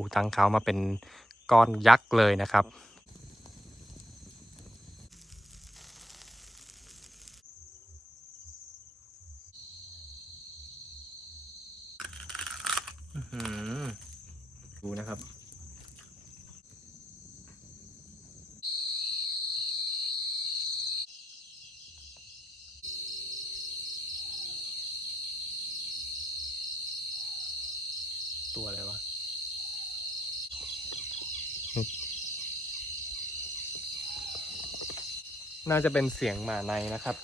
ูตั้งเขามาเป็นก้อนยักษ์เลยนะครับ อื้อหือดูนะครับ ตัวอะไรวะ น่า จะเป็นเสียงหมาในนะครับ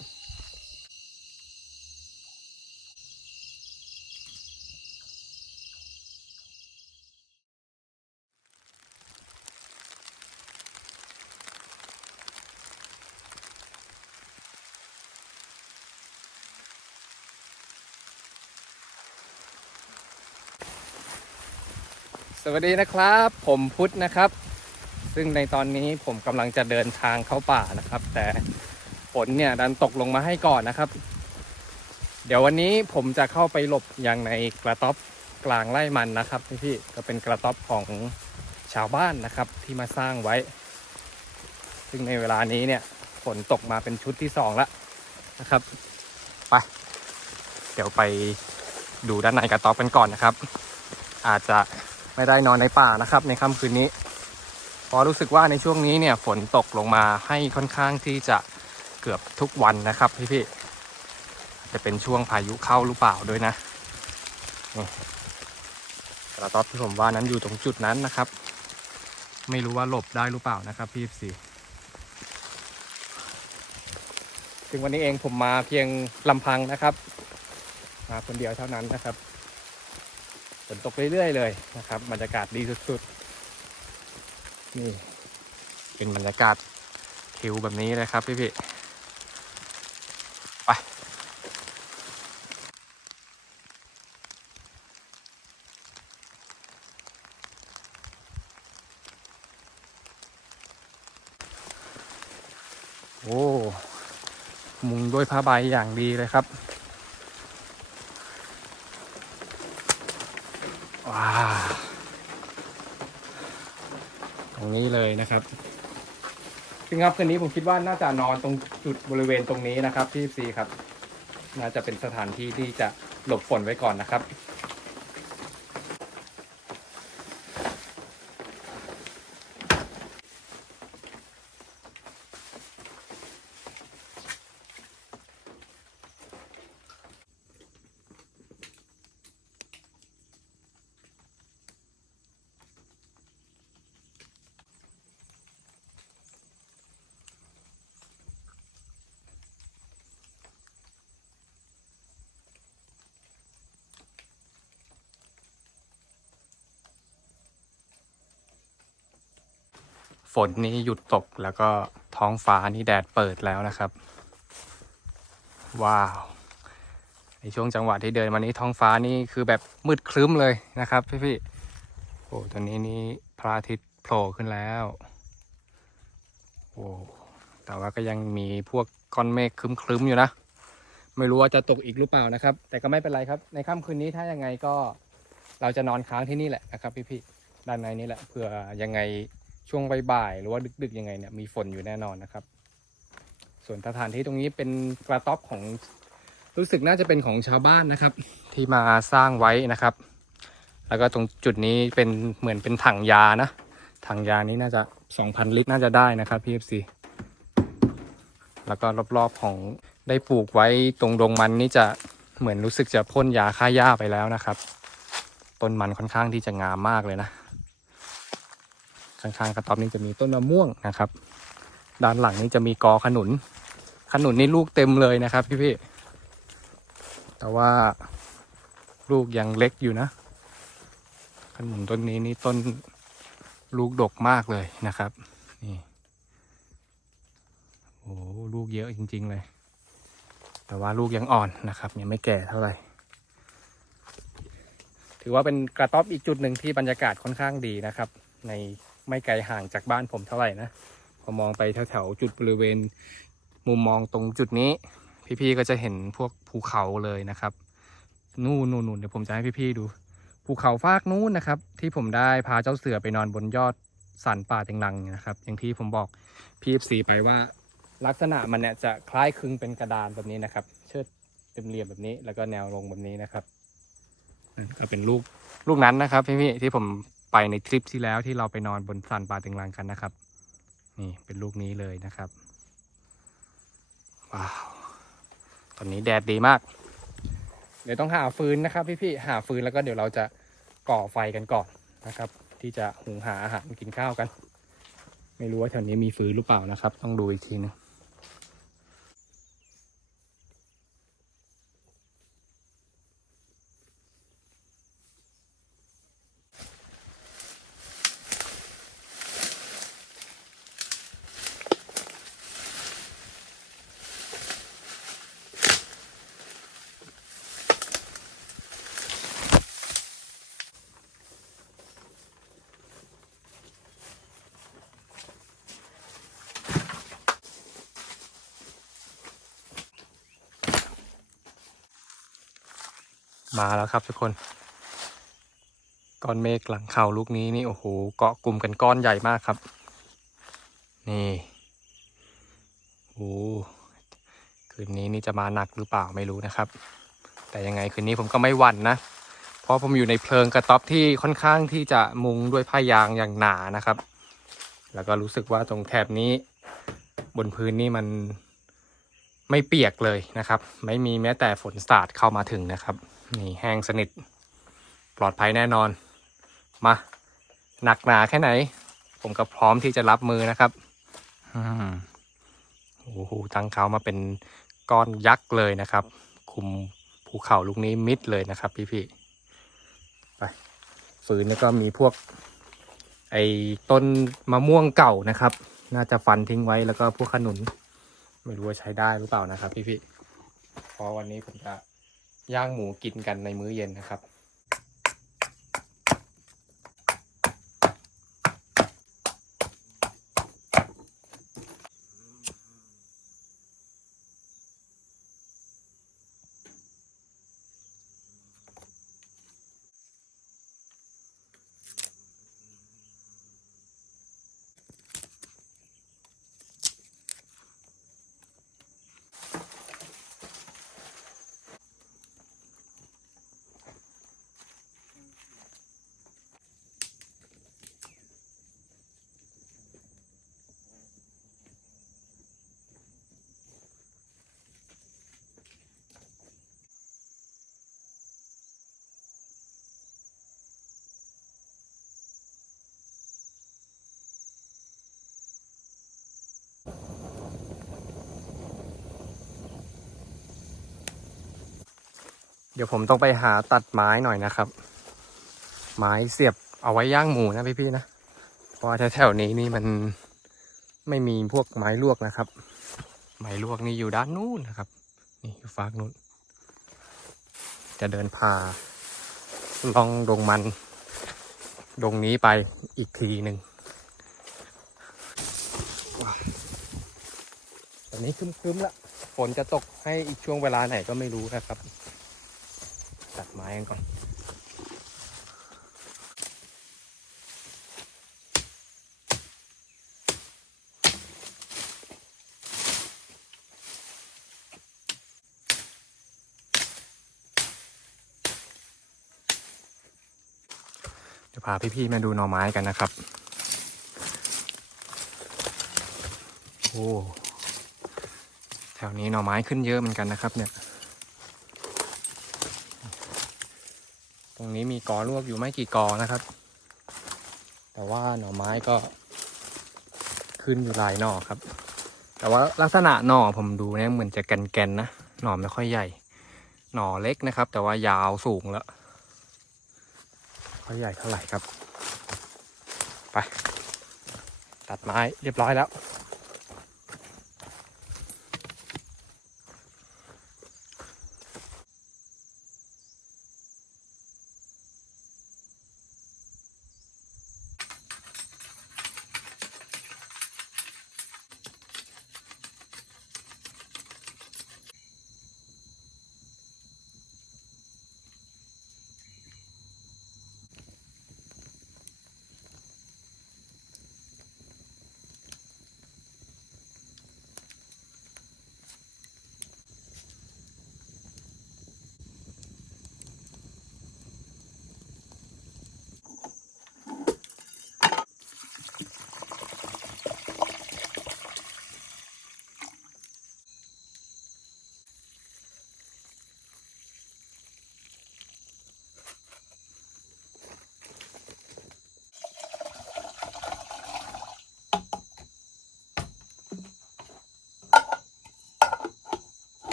สวัสดีนะครับ ผมพุทธนะครับ ซึ่งในตอนนี้ผมกำลังจะเดินทางเข้าป่านะครับ แต่ฝนเนี่ยดันตกลงมาให้ก่อนนะครับ เดี๋ยววันนี้ผมจะเข้าไปหลบอย่างในกระต๊อบกลางไร่มันนะครับพี่ๆก็เป็นกระต๊อบของชาวบ้านนะครับที่มาสร้างไว้ ซึ่งในเวลานี้เนี่ยฝนตกมาเป็นชุดที่สองแล้วนะครับไปเดี๋ยวไปดูด้านในกระต๊อบกันก่อนนะครับ อาจจะไม่ได้นอนในป่านะครับ ในค่ำคืนนี้ เพราะรู้สึกว่าในช่วงนี้เนี่ยฝนตกลงมาให้ค่อนข้างที่จะเกือบทุกวันนะครับพี่ๆอาจะเป็นช่วงพายุเข้าหรือเปล่าด้วยนะนกระต๊อบที่ผมว่านั้นอยู่ตรงจุดนั้นนะครับ ไม่รู้ว่าหลบได้หรือเปล่านะครับพี่สี่ถึงวันนี้เองผมมาเพียงลำพังนะครับ มาคนเดียวเท่านั้นนะครับฝนตกเรื่อยๆเลยนะครับบรรยากาศดีสุดๆ นี่ เป็นบรรยากาศทิวแบบนี้เลยครับพี่ๆไปโอ้ มุงด้วยผ้าใบอย่างดีเลยครับ ว้าต รงนี้เลยนะครับซึ่งครับคืนนี้ผมคิดว่าน่าจะนอนตรงจุดบริเวณตรงนี้นะครับที่ซีครับ น่าจะเป็นสถานที่ที่จะหลบฝนไว้ก่อนนะครับ ฝนนี้หยุดตกแล้วก็ท้องฟ้านี่แดดเปิดแล้วนะครับ ว้าว ในช่วงจังหวะที่เดินมานี้ท้องฟ้านี่คือแบบมืดครึ้มเลยนะครับ พี่ๆโอ้ตอนนี้นี่พระอาทิตย์โผล่ขึ้นแล้วโอ้แต่ว่าก็ยังมีพวกก้อนเมฆครึ้มๆอยู่นะ ไม่รู้ว่าจะตกอีกหรือเปล่านะครับ แต่ก็ไม่เป็นไรครับ ในค่ำคืนนี้ถ้ายังไงก็เราจะนอนค้างที่นี่แหละนะครับ พี่ๆด้านในนี่แหละเผื่อยังไง ช่วงบ่ายๆหรือว่าดึกๆยังไงเนี่ยมีฝนอยู่แน่นอนนะครับ ส่วนสถานที่ตรงนี้เป็นกระต๊อบของรู้สึกน่าจะเป็นของชาวบ้านนะครับ ที่มาสร้างไว้นะครับ แล้วก็ตรงจุดนี้เป็นเหมือนเป็นถังยานะถังยานี้น่าจะ 2,000 ลิตรน่าจะได้นะครับพี่เอฟซีแล้วก็รอบๆของได้ปลูกไว้ตรงดงมันนี่จะเหมือนรู้สึกจะพ่นยาฆ่าหญ้าไปแล้วนะครับ ต้นมันค่อนข้างที่จะงามมากเลยนะ ข้างๆกระต๊อบนี้จะมีต้นมะม่วงนะครับ ด้านหลังนี้จะมีกอขนุน ขนุนนี่ลูกเต็มเลยนะครับ พี่ๆแต่ว่าลูกยังเล็กอยู่นะ ขนุนต้นนี้นี่ต้นลูกดกมากเลยนะครับ นี่โอ้ลูกเยอะจริง ๆ เลย แต่ว่าลูกยังอ่อนนะครับ ยังไม่แก่เท่าไหร่ถือว่าเป็นกระต๊อบอีกจุดหนึ่งที่บรรยากาศค่อนข้างดีนะครับ ใน ไม่ไกลห่างจากบ้านผมเท่าไหร่นะพอมองไปแถวๆจุดบริเวณ มุมมองตรงจุดนี้ พี่ๆก็จะเห็นพวกภูเขาเลยนะครับ นู่นนู่นเดี๋ยวผมจะให้พี่ๆดู ภูเขาฟากนู้นนะครับ ที่ผมได้พาเจ้าเสือไปนอนบนยอดสันป่าเต็งรังนะครับ อย่างที่ผมบอกพีเอฟซีไปว่าลักษณะมันเนี่ยจะคล้ายคลึงเป็นกระดานแบบนี้นะครับ เชิดเต็มเหลี่ยมแบบนี้ แล้วก็แนวลงแบบนี้นะครับก็เป็นลูกลูกนั้นนะครับพี่พี่ๆที่ผม ไปในทริปที่แล้วที่เราไปนอนบนสันป่าเต็งรังกันนะครับ นี่เป็นลูกนี้เลยนะครับ ว้าว ตอนนี้แดดดีมาก เดี๋ยวต้องหาฟืนนะครับ พี่ๆหาฟืนแล้วก็เดี๋ยวเราจะก่อไฟกันก่อนนะครับ ที่จะหุงหาอาหารกินข้าวกัน ไม่รู้ว่าแถวนี้มีฟืนหรือเปล่านะครับ ต้องดูอีกทีนึงาแล้วครับทุกคน ก้อนเมฆหลังเขาลูกนี้นี่โอ้โหเกาะกลุ่มกันก้อนใหญ่มากครับ นี่โอ้คืนนี้นี่จะมาหนักหรือเปล่าไม่รู้นะครับ แต่ยังไงคืนนี้ผมก็ไม่หวั่นนะ เพราะผมอยู่ในเพลิงกระต๊อบที่ค่อนข้างที่จะมุงด้วยผ้ายางอย่างหนานะครับ แล้วก็รู้สึกว่าตรงแถบนี้บนพื้นนี่มันไม่เปียกเลยนะครับ ไม่มีแม้แต่ฝนสาดเข้ามาถึงนะครับ นี่แห้งสนิท ปลอดภัยแน่นอน มา หนักหนาแค่ไหน ผมก็พร้อมที่จะรับมือนะครับอืมโอ้โหตั้งเขามาเป็นก้อนยักษ์เลยนะครับ คุมภูเขาลูกนี้มิดเลยนะครับ พี่ๆไปฟืนแล้วก็มีพวก ไอ้ต้นมะม่วงเก่านะครับ น่าจะฟันทิ้งไว้แล้วก็พวกขนุน ไม่รู้ว่าใช้ได้หรือเปล่านะครับ พี่ๆเพราะวันนี้ผมจะ ย่างหมูกินกันในมื้อเย็นนะครับ เดี๋ยวผมต้องไปหาตัดไม้หน่อยนะครับ ไม้เสียบเอาไว้ย่างหมูนะพี่ๆนะเพราะว่าแถวๆนี้นี่มันไม่มีพวกไม้ลวกนะครับ ไม้ลวกนี่อยู่ด้านนู้นนะครับ นี่อยู่ฟากนู้น จะเดินพาลองดงมัน ดงนี้ไปอีกทีหนึ่งตอนนี้ครึ้มๆแล้วฝนจะตกให้อีกช่วงเวลาไหนก็ไม่รู้นะครับ ก่อน เดี๋ยวพาพี่ๆมาดูหน่อไม้กันนะครับ โอ้ แถวนี้หน่อไม้ขึ้นเยอะเหมือนกันนะครับเนี่ย ตรงนี้มีกอลวกอยู่ไม่กี่กอนะครับ แต่ว่าหน่อไม้ก็ ขึ้นอยู่หลายหน่อครับ แต่ว่าลักษณะหน่อผมดูเนี่ยเหมือนจะแกนๆนะหน่อไม่ค่อยใหญ่ หน่อเล็กนะครับ แต่ว่ายาวสูงแล้วค่อยใหญ่เท่าไหร่ครับ ไป ตัดไม้เรียบร้อยแล้ว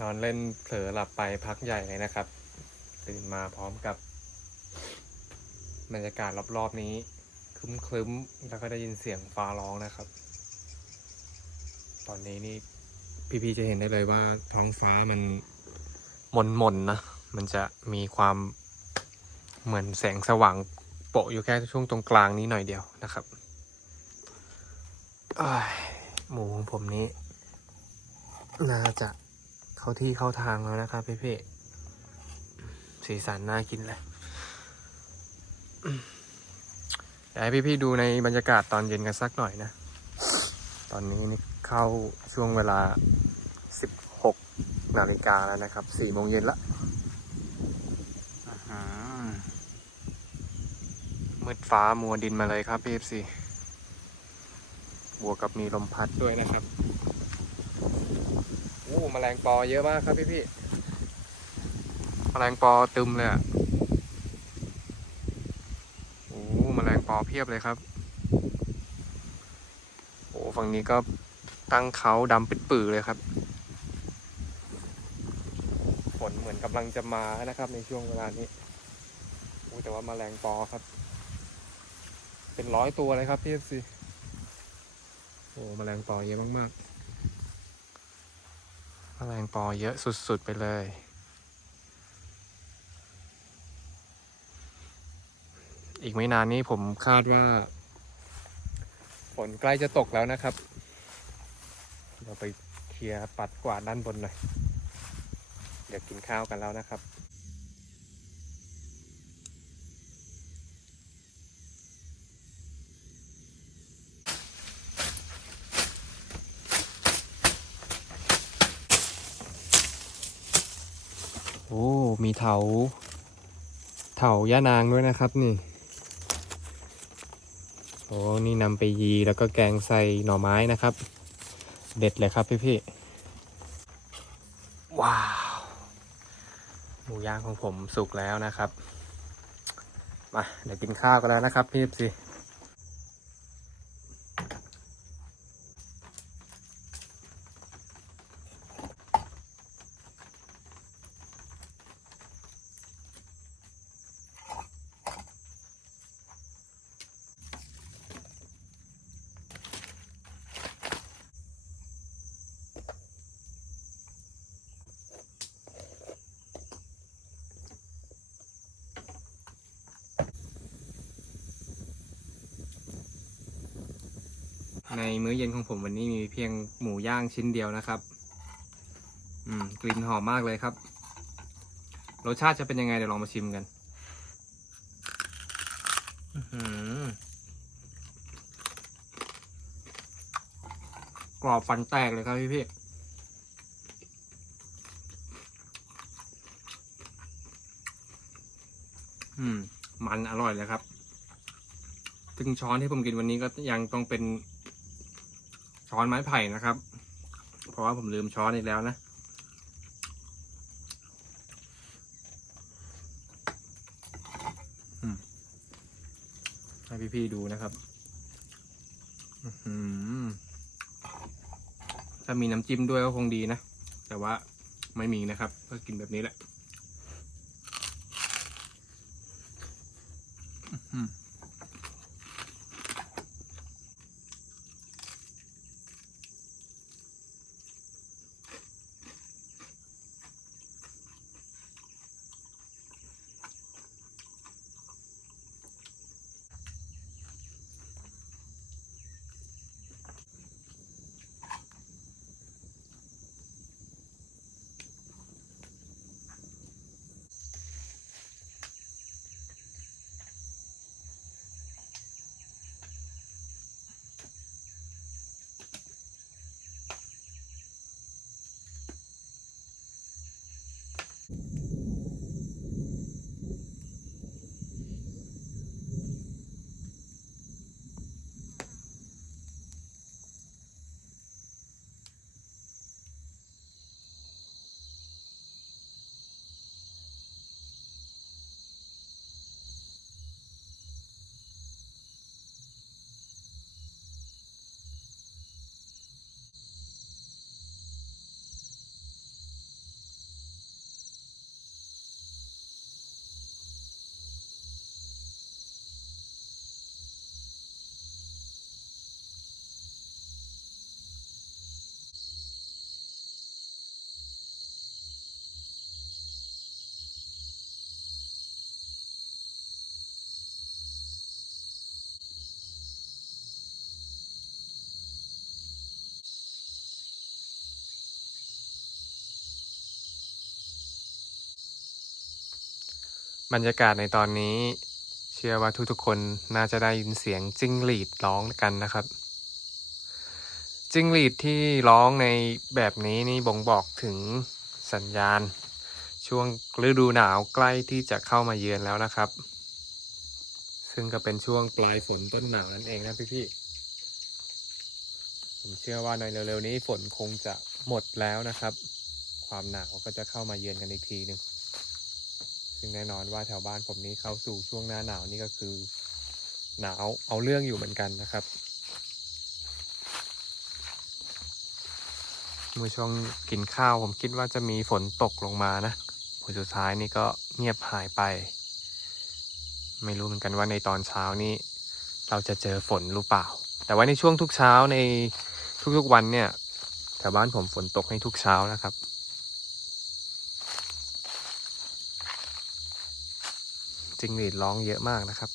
นอนเล่นเผลอหลับไปพักใหญ่เลยนะครับ ตื่นมาพร้อมกับบรรยากาศรอบๆนี้คลึ้มๆแล้วก็ได้ยินเสียงฟ้าร้องนะครับ ตอนนี้นี่พี่ๆจะเห็นได้เลยว่าท้องฟ้ามันมนๆนนะ มันจะมีความเหมือนแสงสว่างโปะอยู่แค่ช่วงตรงกลางนี้หน่อยเดียวนะครับอ้ายหมูของผมนี้ น่าจะ เข้าที่เข้าทางแล้วนะครับพี่ๆสีสันน่ากินเลยอืมเดี๋ยวให้พี่ๆดูในบรรยากาศตอนเย็นกันสักหน่อยนะ ตอนนี้นี่เข้าช่วงเวลา 16 นาฬิกาแล้วนะครับ4โมงเย็นละมืดฟ้ามัวดินมาเลยครับพี่ซีบวกกับมีลมพัดด้วยนะครับ โอ้แมลงปอเยอะมากครับพี่พี่ๆแมลงปอตึมเลยอะโอ้แมลงปอเพียบเลยครับโอ้ฝั่งนี้ก็ตั้งเขาดำปิดปื้อเลยครับฝนเหมือนกำลังจะมานะครับ ในช่วงเวลานี้โอ้แต่ว่ามาแมลงปอครับ เป็นร้อยตัวเลยครับพี่ซีโอ้แมลงปอเยอะมากๆ แมลงปอเยอะสุด ๆ ไปเลย อีกไม่นานนี้ผมคาดว่า ฝนใกล้จะตกแล้วนะครับ เราไปเคลียร์ปัดกวาดด้านบนหน่อย เดี๋ยวกินข้าวกันแล้วนะครับ โอ้ มีเถา เถาย่านางด้วยนะครับนี่ โอ้นี่นำไปยีแล้วก็แกงใส่หน่อไม้นะครับ เด็ดเลยครับพี่พี่ว้าว หมูย่างของผมสุกแล้วนะครับ มาเดี๋ยวกินข้าวกันแล้วนะครับพี่สิ ในมื้อเย็นของผมวันนี้มีเพียงหมูย่างชิ้นเดียวนะครับ อืม กลิ่นหอมมากเลยครับ รสชาติจะเป็นยังไงเดี๋ยวลองมาชิมกันกรอบฟันแตกเลยครับพี่พี่อืม มันอร่อยเลยครับ ถึงช้อนที่ผมกินวันนี้ก็ยังต้องเป็น ช้อนไม้ไผ่นะครับ เพราะว่าผมลืมช้อนอีกแล้วนะ ให้พี่ๆดูนะครับถ้ามีน้ำจิ้มด้วยก็คงดีนะ แต่ว่าไม่มีนะครับ ก็กินแบบนี้แหละ อื้อ บรรยากาศในตอนนี้ เชื่อว่าทุกๆคนน่าจะได้ยินเสียงจิ้งหรีดร้องกันนะครับ จิ้งหรีดที่ร้องในแบบนี้นี่บ่งบอกถึงสัญญาณ ช่วงฤดูหนาวใกล้ที่จะเข้ามาเยือนแล้วนะครับ ซึ่งก็เป็นช่วงปลายฝนต้นหนาวนั่นเองนะพี่ๆผมเชื่อว่าในเร็วๆนี้ฝนคงจะหมดแล้วนะครับ ความหนาวก็จะเข้ามาเยือนกันอีกทีหนึ่ง ซึ่งแน่นอนว่าแถวบ้านผมนี้เข้าสู่ช่วงหน้าหนาวนี่ก็คือ หนาวเอาเรื่องอยู่เหมือนกันนะครับ เมื่อช่วงกินข้าวผมคิดว่าจะมีฝนตกลงมานะผลสุดท้ายนี่ก็เงียบหายไป ไม่รู้เหมือนกันว่าในตอนเช้านี้ เราจะเจอฝนหรือเปล่า แต่ว่าในช่วงทุกเช้าในทุกๆวันเนี่ยแถวบ้านผมฝนตกในทุกเช้านะครับ จิงหรีดร้องเยอะมากนะครับ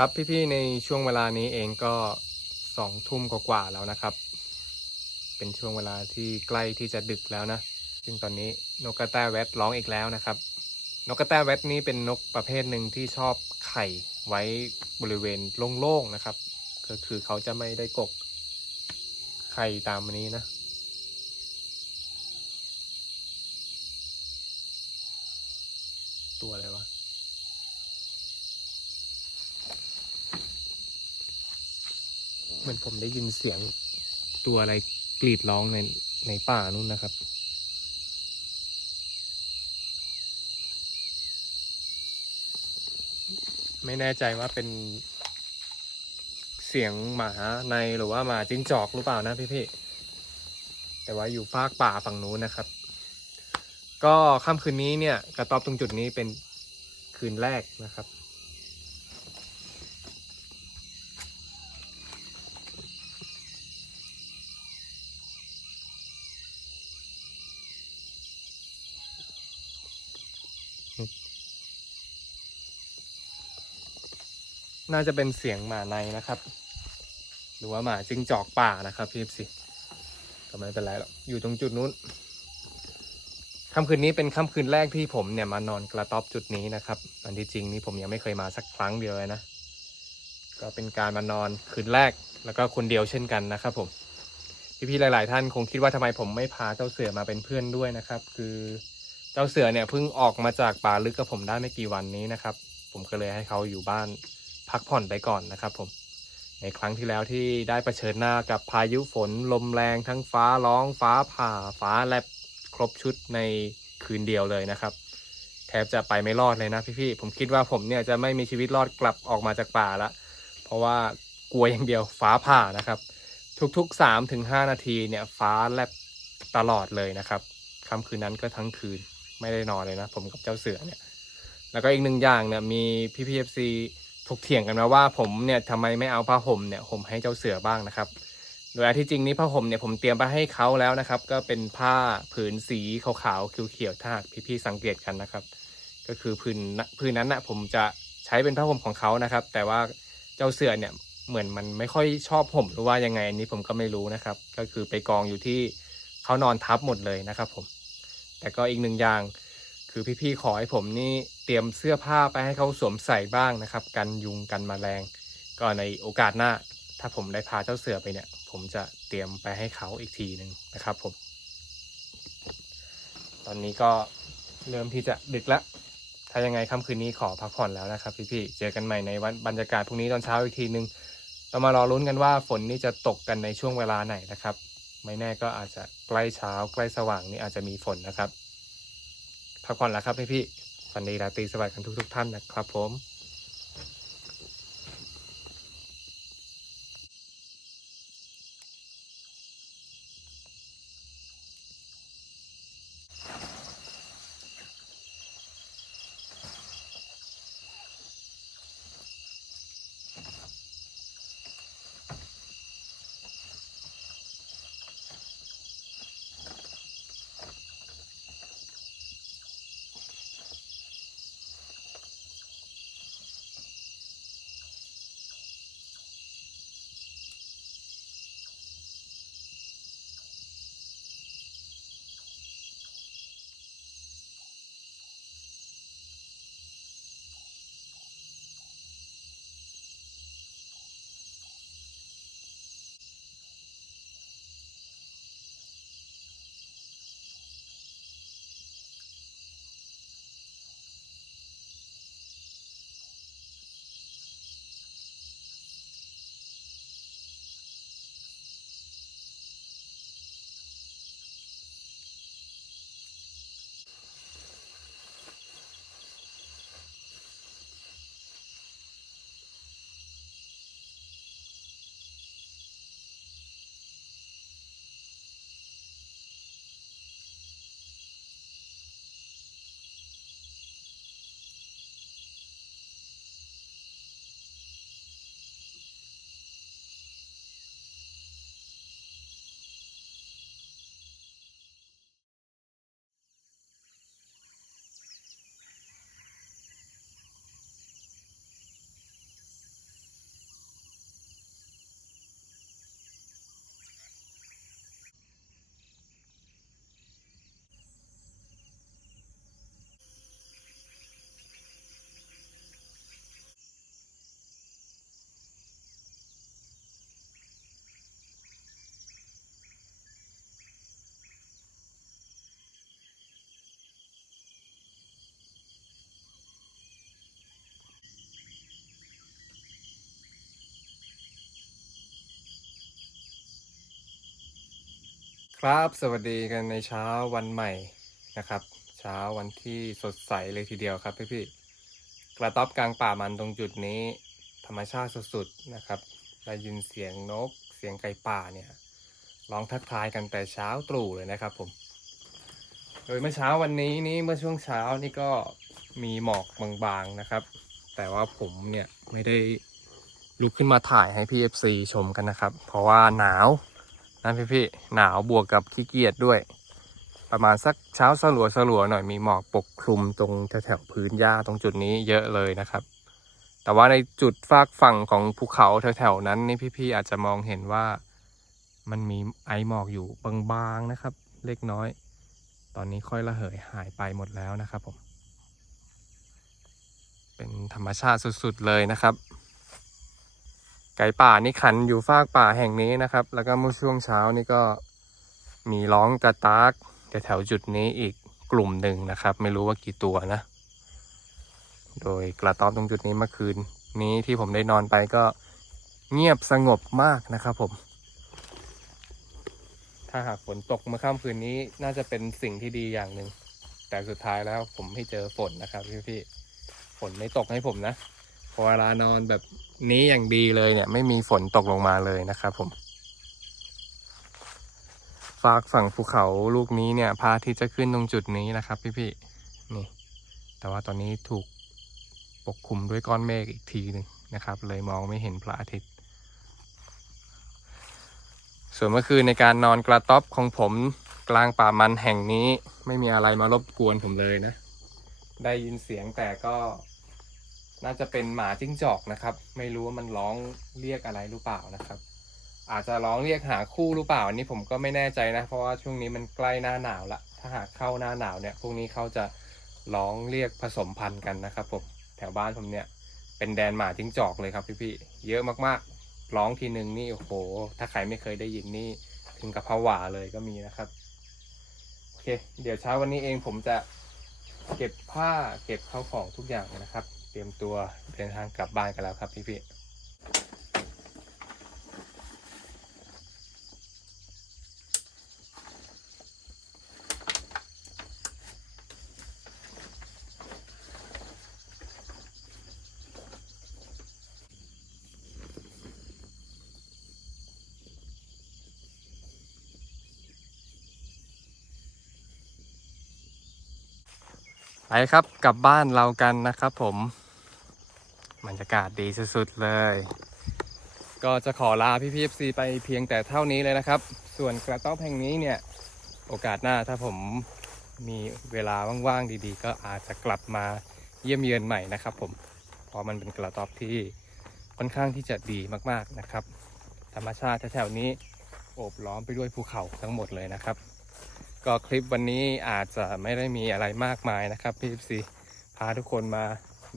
ครับพี่ๆในช่วงเวลานี้เองก็สองทุ่มกว่าๆแล้วนะครับ เป็นช่วงเวลาที่ใกล้ที่จะดึกแล้วนะ ซึ่งตอนนี้นกกระแตแวดร้องอีกแล้วนะครับ นกกระแตแวดนี้เป็นนกประเภทหนึ่งที่ชอบไข่ไว้บริเวณโล่งๆนะครับ ก็คือเขาจะไม่ได้กกไข่ตามอันนี้นะ ตัวอะไรวะ เหมือน ผมได้ยินเสียงตัวอะไรกรีดร้องในในป่านู่นนะครับ ไม่แน่ใจว่าเป็นเสียงหมาในหรือว่าหมาจิ้งจอกหรือเปล่านะพี่ๆแต่ว่าอยู่ภาคป่าฝั่งนู้นนะครับ ก็ค่ำคืนนี้เนี่ยกระต๊อบตรงจุดนี้เป็นคืนแรกนะครับ น่าจะเป็นเสียงหมาในนะครับ หรือว่าหมาจิ้งจอกป่านะครับพี่สิก็ไม่เป็นไรหรอกอยู่ตรงจุดนู้นค่ำคืนนี้เป็นค่ำคืนแรกที่ผมเนี่ยมานอนกระต๊อบจุดนี้นะครับอันที่จริงนี่ผมยังไม่เคยมาสักครั้งเดียวเลยนะก็เป็นการมานอนคืนแรกแล้วก็คนเดียวเช่นกันนะครับผมพี่ๆหลาย ๆ ท่านคงคิดว่าทำไมผมไม่พาเจ้าเสือมาเป็นเพื่อนด้วยนะครับ คือเจ้าเสือเนี่ยเพิ่งออกมาจากป่าลึกกับผมได้ไม่กี่วันนี้นะครับ ผมก็เลยให้เขาอยู่บ้าน พักผ่อนไปก่อนนะครับผม ในครั้งที่แล้วที่ได้เผชิญหน้ากับพายุฝนลมแรงทั้งฟ้าร้อง ฟ้าผ่า ฟ้าแลบครบชุดในคืนเดียวเลยนะครับ แทบจะไปไม่รอดเลยนะพี่ๆผมคิดว่าผมเนี่ยจะไม่มีชีวิตรอดกลับออกมาจากป่าละ เพราะว่ากลัวอย่างเดียวฟ้าผ่านะครับ ทุกๆ3าถึงหนาทีเนี่ยฟ้าแลบตลอดเลยนะครับค่ำคืนนั้นก็ทั้งคืนไม่ได้นอนเลยนะ ผมกับเจ้าเสือเนี่ย แล้วก็อีกหนึ่งอย่างเนี่ยมีพี่พีเอฟซี ถกเถียงกันมาว่าผมเนี่ยทำไมไม่เอาผ้าห่มเนี่ยห่มให้เจ้าเสือบ้างนะครับ โดยอันที่จริงนี้ผ้าห่มเนี่ยผมเตรียมไปให้เขาแล้วนะครับ ก็เป็นผ้าผืนสีขาวๆเขียวๆถ้าหากพี่ๆสังเกตกันนะครับ ก็คือผืนผืนนั้นนะผมจะใช้เป็นผ้าห่มของเขานะครับ แต่ว่าเจ้าเสือเนี่ยเหมือนมันไม่ค่อยชอบผมหรือว่ายังไงอันนี้ผมก็ไม่รู้นะครับ ก็คือไปกองอยู่ที่เขานอนทับหมดเลยนะครับผม แต่ก็อีกหนึ่งอย่าง คือพี่ๆขอให้ผมนี่เตรียมเสื้อผ้าไปให้เขาสวมใส่บ้างนะครับ กันยุงกันแมลง ก็ในโอกาสหน้า ถ้าผมได้พาเจ้าเสือไปเนี่ย ผมจะเตรียมไปให้เขาอีกทีหนึ่งนะครับผม ตอนนี้ก็เริ่มที่จะดึกแล้วถ้ายังไงค่ำคืนนี้ขอพักผ่อนแล้วนะครับ พี่ๆเจอกันใหม่ในวันบรรยากาศพรุ่งนี้ตอนเช้าอีกทีหนึ่งเรามารอลุ้นกันว่าฝนนี่จะตกกันในช่วงเวลาไหนนะครับ ไม่แน่ก็อาจจะใกล้เช้าใกล้สว่างนี่อาจจะมีฝนนะครับ พักผ่อนแล้วครับพี่พี่ฝันดีราตรีสวัสดิ์กันทุกๆท่านนะครับผม ครับ สวัสดีกันในเช้าวันใหม่นะครับ เช้าวันที่สดใสเลยทีเดียวครับพี่ๆกระต๊อบกลางป่ามันตรงจุดนี้ ธรรมชาติสุดๆนะครับได้ยินเสียงนก เสียงไก่ป่าเนี่ยร้องทักทายกันแต่เช้าตรู่เลยนะครับผม โดยเมื่อเช้าวันนี้นี่เมื่อช่วงเช้านี่ก็มีหมอกบางๆนะครับ แต่ว่าผมเนี่ยไม่ได้ลุกขึ้นมาถ่ายให้พี่ FC ชมกันนะครับ เพราะว่าหนาว นะพี่พี่ๆหนาวบวกกับขี้เกียจด้วย ประมาณสักเช้าสลัวสลัวหน่อยมีหมอกปกคลุมตรงแถวพื้นหญ้าตรงจุดนี้เยอะเลยนะครับ แต่ว่าในจุดฝากฝั่งของภูเขาแถวๆนั้นนี่พี่ๆอาจจะมองเห็นว่ามันมีไอหมอกอยู่บางๆนะครับ เล็กน้อย ตอนนี้ค่อยระเหยหายไปหมดแล้วนะครับผม เป็นธรรมชาติสุดๆเลยนะครับ ไก่ป่านี่ขันอยู่ฟากป่าแห่งนี้นะครับ แล้วก็เมื่อช่วงเช้านี่ก็มีร้องกระตากแถวจุดนี้อีกกลุ่มหนึ่งนะครับ ไม่รู้ว่ากี่ตัวนะ โดยกระต๊อบตรงจุดนี้เมื่อคืน นี้ที่ผมได้นอนไปก็เงียบสงบมากนะครับผม ถ้าหากฝนตกเมื่อค่ำคืนนี้น่าจะเป็นสิ่งที่ดีอย่างหนึ่งแต่สุดท้ายแล้วผมไม่เจอฝนนะครับพี่ๆฝนไม่ตกให้ผมนะ เวลานอนแบบนี้อย่างดีเลยเนี่ย ไม่มีฝนตกลงมาเลยนะครับผมฝากฝั่งภูเขาลูกนี้เนี่ยพระอาทิตย์จะขึ้นตรงจุดนี้นะครับพี่ๆนี่ แต่ว่าตอนนี้ถูกปกคลุมด้วยก้อนเมฆอีกทีหนึ่งนะครับ เลยมองไม่เห็นพระอาทิตย์ ส่วนเมื่อคืนในการนอนกระต๊อบของผมกลางป่ามันแห่งนี้ ไม่มีอะไรมารบกวนผมเลยนะ ได้ยินเสียงแต่ก็ น่าจะเป็นหมาจิ้งจอกนะครับ ไม่รู้ว่ามันร้องเรียกอะไรหรือเปล่านะครับ อาจจะร้องเรียกหาคู่หรือเปล่าอันนี้ผมก็ไม่แน่ใจนะ เพราะว่าช่วงนี้มันใกล้หน้าหนาวละถ้าหากเข้าหน้าหนาวเนี่ยพวกนี้เขาจะร้องเรียกผสมพันธุ์กันนะครับผมแถวบ้านผมเนี่ยเป็นแดนหมาจิ้งจอกเลยครับพี่ๆเยอะมากๆร้องทีหนึ่งนี่โอ้โห ถ้าใครไม่เคยได้ยินนี่ถึงกับผวาเลยก็มีนะครับโอเค เดี๋ยวเช้าวันนี้เองผมจะเก็บผ้าเก็บข้าวของทุกอย่างนะครับ รียมตัวเดินทางกลับบ้านกันแล้วครับพี่ๆไปครับกลับบ้านเรากันนะครับผม บรรยากาศดีสุดๆเลย ก็จะขอลาพี่พีเอฟซีไปเพียงแต่เท่านี้เลยนะครับ ส่วนกระต๊อบแห่งนี้เนี่ย โอกาสหน้าถ้าผมมีเวลาว่างๆดีๆ ก็อาจจะกลับมาเยี่ยมเยือนใหม่นะครับผม เพราะมันเป็นกระต๊อบที่ค่อนข้างที่จะดีมากๆนะครับ ธรรมชาติแถวๆนี้โอบล้อมไปด้วยภูเขาทั้งหมดเลยนะครับ ก็คลิปวันนี้อาจจะไม่ได้มีอะไรมากมายนะครับพี่ซีพาทุกคนมา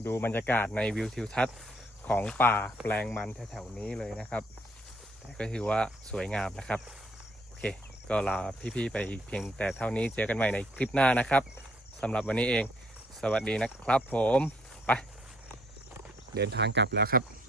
ดูบรรยากาศในวิวทิวทัศน์ของป่าแปลงมันแถวๆนี้เลยนะครับ แต่ก็ถือว่าสวยงามนะครับ โอเค ก็ลาพี่ๆไปเพียงแต่เท่านี้เจอกันใหม่ในคลิปหน้านะครับสำหรับวันนี้เอง สวัสดีนะครับผม ไป เดินทางกลับแล้วครับ